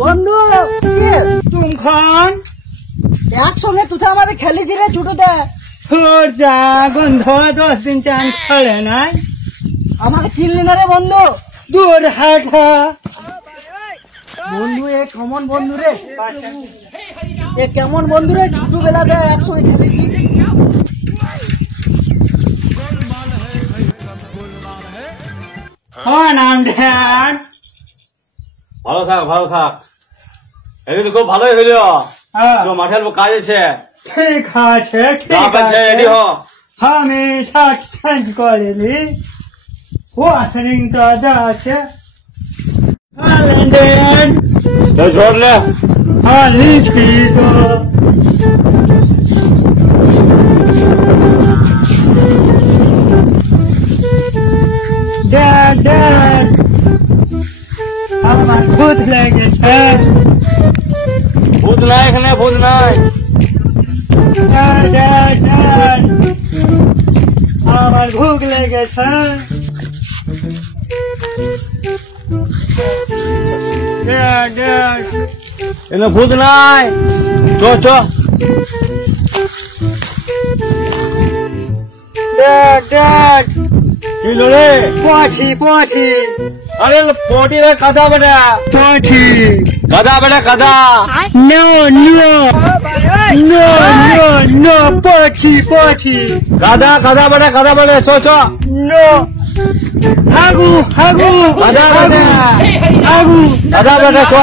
বন্ধু তুমখান একসঙ্গে তুই আমাদের খেলেছি রে ছোটতে। তোর যা গন্ধ 10 দিন চান খেলে নাই, আমাকে চিনলি না রে বন্ধু। দূর হাঁটা বন্ধু, এ কেমন বন্ধু রে, এ কেমন বন্ধু রে, ছোটবেলাতে একসঙ্গে খেলেছি। নাম ধ্যান। ভালো থাক ভালো থাক, এদিন খুব ভালোই হইল। মাঠের কাজ আছে। ঠিক আছে ঠিক আছে, রেডি হ। আমি শার্ট চেঞ্জ করিনি, ওয়াশিংটা যা আছে ঝরলে লিখি তো। ড্যাড ড্যাড আমার ভূত লেগেছে। ভূত নাই এখানে, ভূত নাই। ড্যাড ড্যাড ড্যাড আমার ভূত লেগেছে। ড্যাড ড্যাড এখানে ভূত নাই, চ চ। ড্যাড ড্যাড কি রে? পছি পছি। আরে পটি রে, কাদা বেটা, পছি কাদা বেটা, কাদা। No no no no no, পছি পছি। কাদা কাদা বেটা, কাদা বেটা, চ চ। নো হাগু হাগু কাদা বেটা, হাগু কাদা বেটা, চ।